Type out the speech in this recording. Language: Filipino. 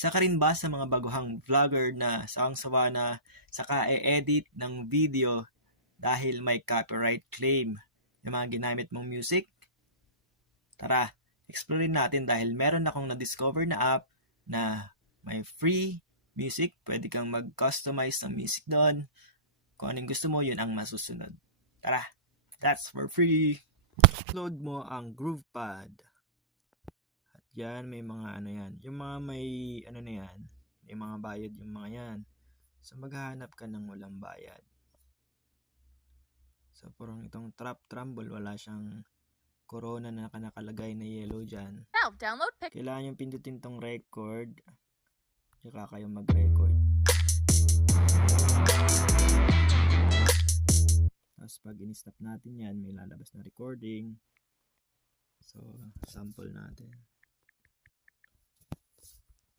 Isa ka rin ba sa mga baguhang vlogger na sawang-sawa na saka e-edit ng video dahil may copyright claim yung mga ginamit mong music? Tara, explorein natin dahil meron akong na-discover na app na may free music. Pwede kang mag-customize ng music doon. Kung anong gusto mo, yun ang masusunod. Tara, that's for free! Upload mo ang GroovePad. At yan, may mga ano yan. Yung mga may ano na yan, may mga bayad yung mga yan. So maghahanap ka ng walang bayad. So parang itong Trap Trumble, wala siyang corona na nakalagay na yellow dyan. Now, download pic. Kailangan yung pindutin tong record. Tsaka kayo mag-record. Tapos pag in-stop natin yan, may lalabas na recording. So, sample natin.